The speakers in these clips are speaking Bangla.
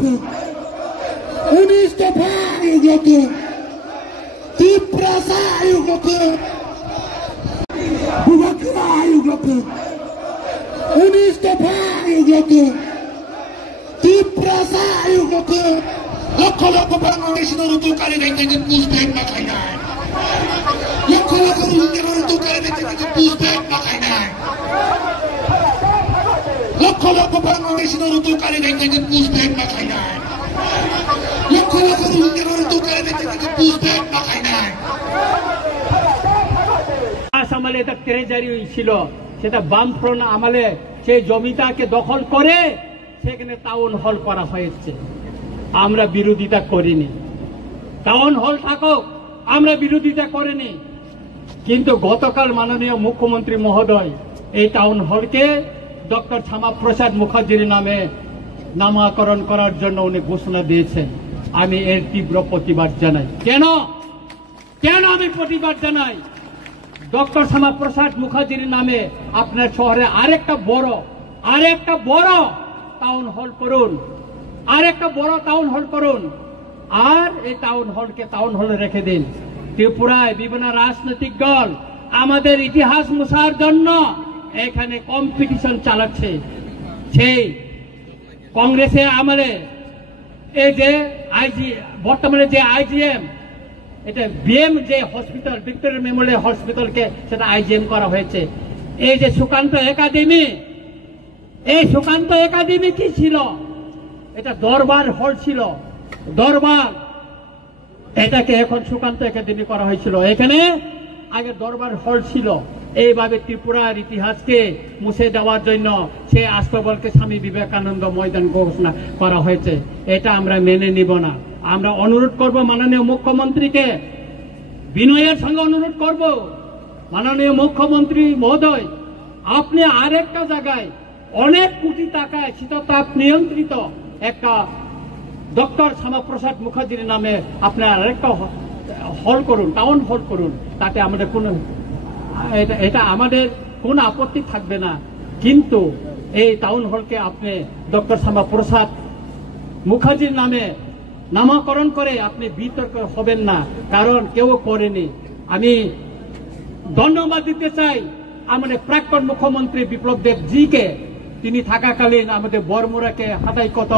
লোকের 19 দফা আয়োগকে তীব্র আয়োগকে বুবাকিরা আয়োগকে 19 দফা আয়োগকে তীব্র আয়োগকে লক্ষ লক্ষ বাংলাদেশের দোকানে থেকে পুষব্যাগ মাখায় না লক্ষ লক্ষ রোহিঙ্গার দোকানে থেকে পুষব্যাগ মাখায় না লক্ষ লক্ষ বাংলাদেশের দোকানে থেকে পুষব্যাগ মাখায় না লক্ষ লক্ষ রোহিঙ্গার দোকানে থেকে পুষব্যাগ মাখায় না আমলে এটা ট্রেজারি ছিল সেটা বামফ্রন্ট আমলে সেই জমিটাকে দখল করে সেখানে টাউন হল করা হয়েছে আমরা বিরোধিতা করিনি টাউন হল থাকুক আমরা বিরোধিতা করিনি কিন্তু গতকাল মাননীয় মুখ্যমন্ত্রী মহোদয় এই টাউন হলকে ডক্টর শ্যামাপ্রসাদ মুখার্জির নামে নামকরণ করার জন্য উনি ঘোষণা দিয়েছেন আমি এর তীব্র প্রতিবাদ জানাই কেন আমি প্রতিবাদ জানাই ডক্টর শ্যামাপ্রসাদ মুখার্জির নামে আপনার শহরে আরেকটা বড় টাউন হল করুন আরেকটা বড় টাউন হল করুন আর এই টাউন হলকে টাউন হলে রেখে দিন ত্রিপুরায় বিভিন্ন রাজনৈতিক দল আমাদের ইতিহাস মুছার জন্য এখানে কম্পিটিশন চালাচ্ছে সেই কংগ্রেসের আমলে এই যে বর্তমানে যে আইজিএম এটা বিএম যে হসপিটাল ভিক্টোরিয়া মেমোরিয়াল হসপিটালকে সেটা আইজিএম করা হয়েছে এই যে সুকান্ত একাডেমি কি ছিল এটা দরবার হল ছিল দরবার এটাকে এখন সুকান্ত একাডেমি করা হয়েছিল এখানে আগে দরবার হল ছিল এইভাবে ত্রিপুরার ইতিহাসকে মুছে দেওয়ার জন্য সেই আস্তবলকে স্বামী বিবেকানন্দ ময়দান ঘোষণা করা হয়েছে এটা আমরা মেনে নিব না আমরা অনুরোধ করব মাননীয় মুখ্যমন্ত্রীকে বিনয়ের সঙ্গে অনুরোধ করব মাননীয় মুখ্যমন্ত্রী মহোদয় আপনি আরেকটা জায়গায় অনেক কোটি টাকায় শীততাপ নিয়ন্ত্রিত একটা ডক্টর শ্যামাপ্রসাদ মুখার্জির নামে আপনার আরেকটা হল করুন টাউন হল করুন তাতে আমাদের কোনো এটা আমাদের কোনো আপত্তি থাকবে না কিন্তু এই টাউন হলকে আপনি ডক্টর শ্যামাপ্রসাদ মুখার্জির নামে নামকরণ করে আপনি বিতর্ক হবেন না কারণ কেউ করেনি আমি ধন্যবাদ দিতে চাই আমাদের প্রাক্তন মুখ্যমন্ত্রী বিপ্লব দেব জিকে তিনি থাকাকালীন আমাদের বরমুরাকে হাতাই কত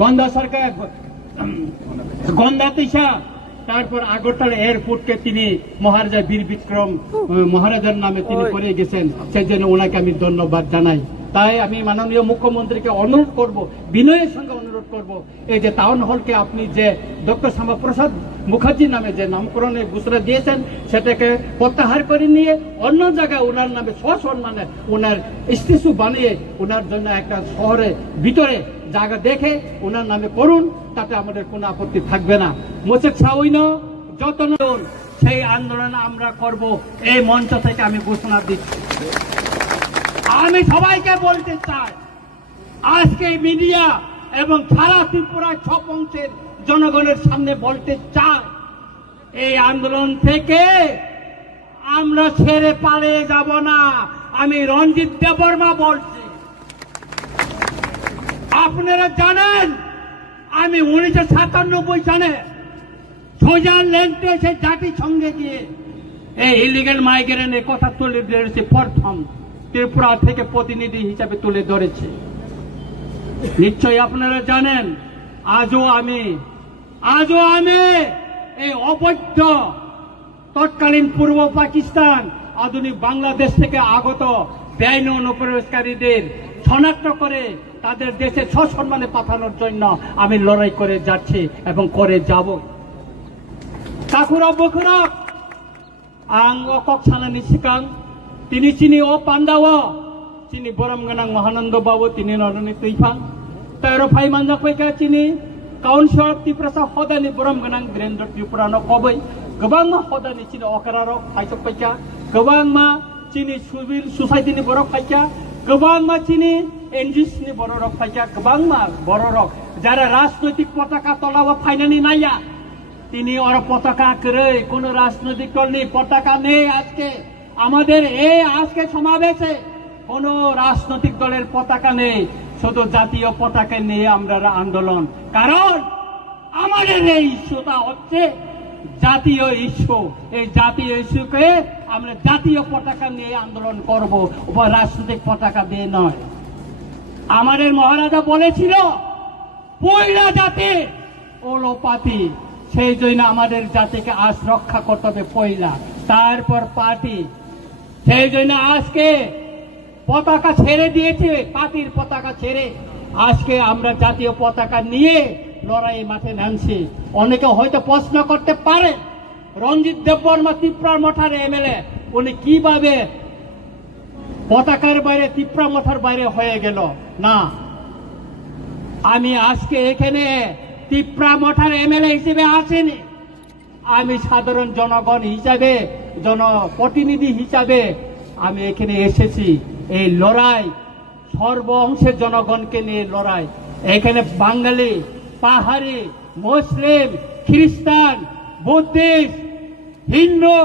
গন্ধা সরকার গন্ধা তিসা তারপর আগরতলা এয়ারপোর্টকে তিনি মহারাজা বীর বিক্রম মহারাজার নামে তিনি করে গেছেন সেই জন্য ওনাকে আমি ধন্যবাদ জানাই তাই আমি মাননীয় মুখ্যমন্ত্রীকে অনুরোধ করব বিনয়ের সঙ্গে অনুরোধ করব এই যে টাউন হলকে আপনি যে ডক্টর শ্যামাপ্রসাদ মুখার্জির নামে যে নামকরণের ঘোষণা দিয়েছেন সেটাকে প্রত্যাহার করে নিয়ে অন্য জায়গায় ওনার নামে সসম্মানে ওনার স্ট্যাচু বানিয়ে ওনার জন্য একটা শহরের ভিতরে জায়গা দেখে ওনার নামে করুন তাতে আমাদের কোনো আপত্তি থাকবে না মোচেক ছাউইন যত্ন সেই আন্দোলন আমরা করব এই মঞ্চ থেকে আমি ঘোষণা দিচ্ছি আমি সবাইকে বলতে চাই আজকে মিডিয়া এবং সারা ত্রিপুরার 6 অংশের জনগণের সামনে বলতে চাই এই আন্দোলন থেকে আমরা ছেড়ে পালিয়ে যাব না আমি রঞ্জিত দেববর্মা বলছি আপনারা জানেন আমি 1997 সালে সুইজারল্যান্ডে সেই জাতিসংঘে গিয়ে এই ইলিগাল মাইগ্রেন্টের কথা তুলে ধরেছে প্রথম ত্রিপুরা থেকে প্রতিনিধি হিসাবে তুলে ধরেছে নিশ্চয়ই আপনারা জানেন আজও আমি এই অবৈধ তৎকালীন পূর্ব পাকিস্তান আধুনিক বাংলাদেশ থেকে আগত বেআইনি অনুপ্রবেশকারীদের শনাক্ত করে তাদের দেশে সসম্মানে পাঠানোর জন্য আমি লড়াই করে যাচ্ছি এবং করে যাব কাকুরা বকুরা আং অকক সানানি সিকাং তিনি চিনি ও পান্দাও চিনি বরম গানাং মহানন্দ বাবু তিনি নরনি তৈফাং তেরো ফাই মানজা फैखा চিনি काउन्सिलर त्रिपुरा हदानि बरम गानां वीरेन्द्र त्रिपुरानो कबै गोबां हदानि चिनि अकारारक फाइसक फैखा गोबां चिनि सिभिल ससाइटिनि बरक फैखा गोबां चिनि एनजिओसनि बरक फैखा गोबां बरक যারা রাজনৈতিক পতাকা তলাও ফাইনানি নাইয়া তিনি ওর পতাকা করে কোন রাজনৈতিক দল নেই পতাকা নেই আজকে আমাদের এই আজকে সমাবেশে কোন রাজনৈতিক দলের পতাকা নেই শুধু জাতীয় পতাকা নিয়ে আমরা আন্দোলন, কারণ আমাদের এই ইস্যুটা হচ্ছে জাতীয় ইস্যু। এই জাতীয় ইস্যুকে আমরা জাতীয় পতাকা নিয়ে আন্দোলন করব, রাজনৈতিক পতাকা দিয়ে নয়। আমাদের মহারাজা বলেছিল পয়লা জাতি ওলোপাতি, সেই জন্য আমাদের জাতিকে আজ রক্ষা করতে হবে পয়লা, তারপর পার্টি। সেই জন্য আজকে পতাকা ছেড়ে দিয়েছে, পার্টির পতাকা ছেড়ে আজকে আমরা জাতীয় পতাকা নিয়ে লড়াই মাঠে নামছি। অনেকে হয়তো প্রশ্ন করতে পারে রঞ্জিত দেববর্মা ত্রিপুরা মঠার এমএলএ, উনি কিভাবে পতাকার বাইরে ত্রিপুরা মঠার বাইরে হয়ে গেল। না, আমি আজকে এখানে ত্রিপুরা মঠার এমএলএ হিসেবে আসেনি, আমি সাধারণ জনগণ হিসাবে, জনপ্রতিনিধি হিসাবে আমি এখানে এসেছি। এই লড়াই সর্ব অংশের জনগণকে নিয়ে লড়াই। এখানে বাঙালি, পাহাড়ি, মুসলিম, খ্রিস্টান, বুদ্ধিস্ট, হিন্দু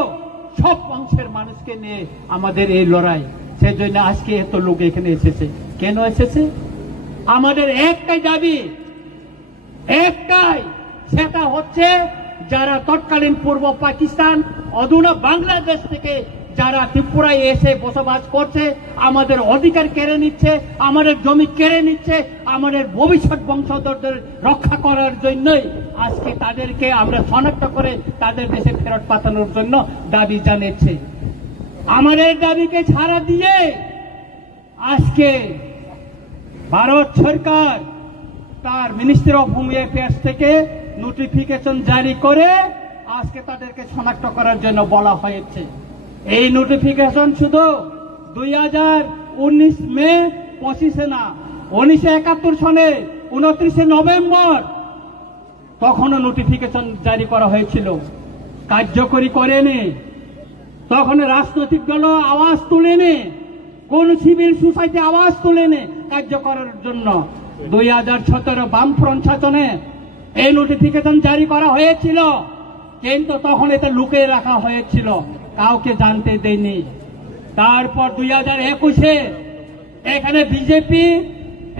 সব অংশের মানুষকে নিয়ে আমাদের এই লড়াই। সেই জন্য আজকে এত লোক এখানে এসেছে। কেন এসেছে? আমাদের একটাই দাবি, একটাই, সেটা হচ্ছে যারা তৎকালীন পূর্ব পাকিস্তান, অধুনা বাংলাদেশ থেকে যারা ত্রিপুরায় এসে বসবাস করছে, আমাদের অধিকার কেড়ে নিচ্ছে, আমাদের জমি কেড়ে নিচ্ছে, আমাদের ভবিষ্যৎ বংশধরদের রক্ষা করার জন্যই আজকে তাদেরকে আমরা শনাক্ত করে তাদের দেশে ফেরত পাঠানোর জন্য দাবি জানিয়েছে। আমাদের দাবিকে ছাড়া দিয়ে আজকে ভারত সরকার তার মিনিস্ট্রি অফ হোম অ্যাফেয়ার্স থেকে নোটিফিকেশন জারি করে আজকে তাদেরকে শনাক্ত করার জন্য বলা হয়েছে। এই নোটিফিকেশন শুধু 2019 মে 25 না, 1971 সনে 29 নভেম্বর তখনও নোটিফিকেশন জারি করা হয়েছিল, কার্যকরী করেনি। তখন রাজনৈতিক দল আওয়াজ তুলেনি, কোন সিভিল সোসাইটি আওয়াজ তুলেনি কার্য করার জন্য। 2017 বামফ্রন্ট শাসনে এই নোটিফিকেশন জারি করা হয়েছিল, কিন্তু তখন এটা লুকিয়ে রাখা হয়েছিল, কাউকে জানতে দেয়নি। তারপর 2021-এ এখানে বিজেপি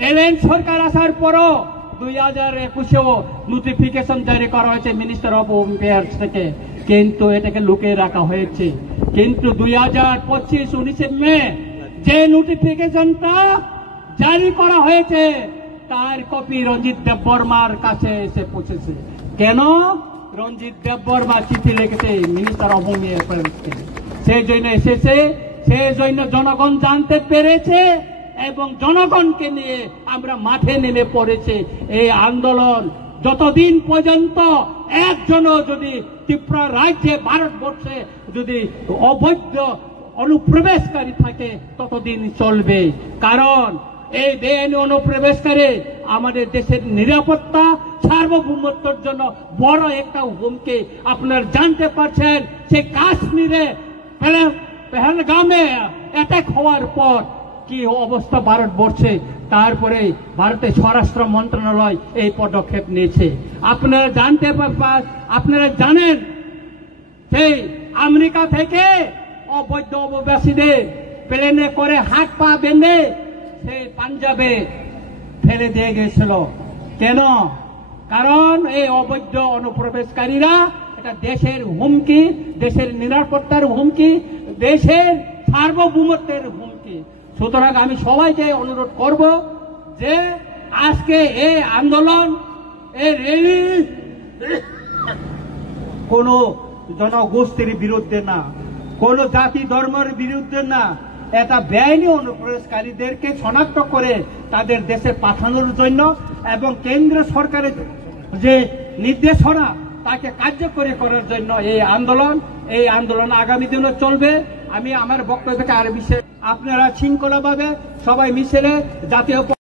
এলএন সরকার আসার পরও 2021-এও নোটিফিকেশন জারি করা হয়েছে মিনিস্টার অফ হোম অ্যাফেয়ার্স থেকে, কিন্তু এটাকে লুকিয়ে রাখা হয়েছে। কিন্তু 2025 19 মে যে নোটিফিকেশনটা জারি করা হয়েছে তার কপি রঞ্জিত দেববর্মার কাছে এসে পৌঁছেছে। কেন? রঞ্জিত দেববর্মা চিঠি লিখেছে মিনিস্টার অফ হোম অ্যাফেয়ার্সকে, সেই জন্য এসেছে, সেই জন্য জনগণ জানতে পেরেছে এবং জনগণকে নিয়ে আমরা মাঠে নেমে পড়েছে। এই আন্দোলন যতদিন পর্যন্ত একজনও যদি ত্রিপুরা রাজ্যে, ভারতবর্ষে যদি অবৈধ অনুপ্রবেশকারী থাকে ততদিন চলবে। কারণ এই বেআইনি অনুপ্রবেশকারী আমাদের দেশের নিরাপত্তা, সার্বভৌমত্বের জন্য বড় একটা হুমকি। আপনারা জানতে পারছেন সে কাশ্মীরে পেহেলগামে অ্যাটাক হওয়ার পর কি অবস্থা ভারতবর্ষে, তারপরে ভারতের স্বরাষ্ট্র মন্ত্রণালয় এই পদক্ষেপ নিয়েছে। আপনারা জানেন সেই আমেরিকা থেকে অবৈধ অভিবাসীদের প্লেনে করে হাত পা বেঁধে সেই পাঞ্জাবে ফেলে দিয়ে গেছিল। কেন? কারণ এই অবৈধ অনুপ্রবেশকারীরা এটা দেশের হুমকি, দেশের নিরাপত্তার হুমকি, দেশের সার্বভৌমত্বের হুমকি। সুতরাং আমি সবাইকে অনুরোধ করব যে আজকে এই আন্দোলন, এই র্যালি কোন জনগোষ্ঠীর বিরুদ্ধে না, কোন জাতি ধর্মের বিরুদ্ধে না, এটা বেআইনি অনুপ্রবেশকারীদেরকে শনাক্ত করে তাদের দেশে পাঠানোর জন্য এবং কেন্দ্র সরকারের যে নির্দেশনা তাকে কার্যকরী করার জন্য এই আন্দোলন আগামী দিনে চলবে। আমি আমার বক্তব্যকে আর বিষয়ে আপনারা শৃঙ্খলাভাবে সবাই মিছিলে জাতীয়